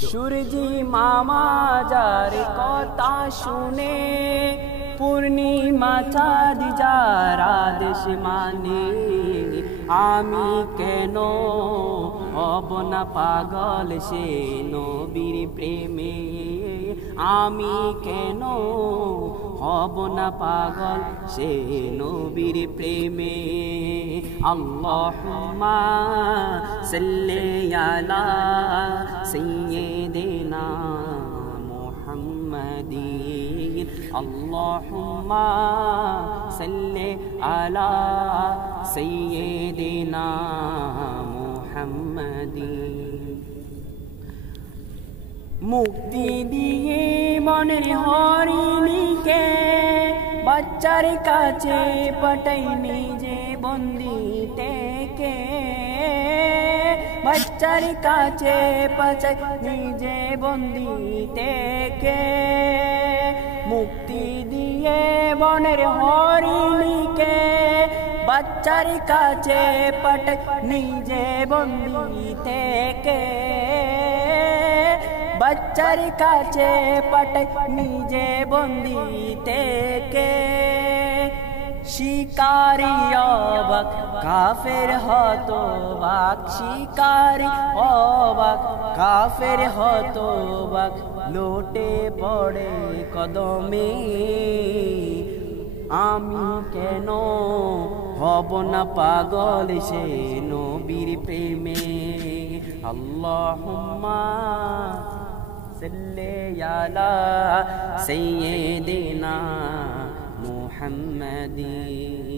সূর্যি মামা যার কথা শুনে পূর্ণিমা চাঁদ যার আদেশ মানে আমি কেন হব না পাগল সে নবীর প্রেমে আমি কেন হব না পাগল সে নবীর প্রেমে আল্লাহুম্মা সাল্লি আলা সাইয়্যিদিনা মুহাম্মাদিন আল্লাহুম্মা সাল্লি আলা সাইয়্যিদিনা মুহাম্মাদিন মুক্তি দিয়ে মনের হরিণীকে বাচ্চার কাছে পাঠাই নিজে বন্দি থেকে বাচ্চার কাছে পাঠাই নিজে বন্দি থেকে মুক্তি দিয়ে মনের হরিণীকে বাচ্চার কাছে পাঠাই নিজে বন্দি থেকে বাচ্চার কাছে পাঠাই নিজে বন্দি থেকে শিকারি অবাক কাফের হতবাক শিকারি অবাক কাফের হতবাক লোটে পড়ে কদমে আমি কেন হব না পাগল সে নবীর প্রেমে আল্লাহুম্মা সাল্লি আলা সাইয়্যিদিনা মুহাম্মাদিন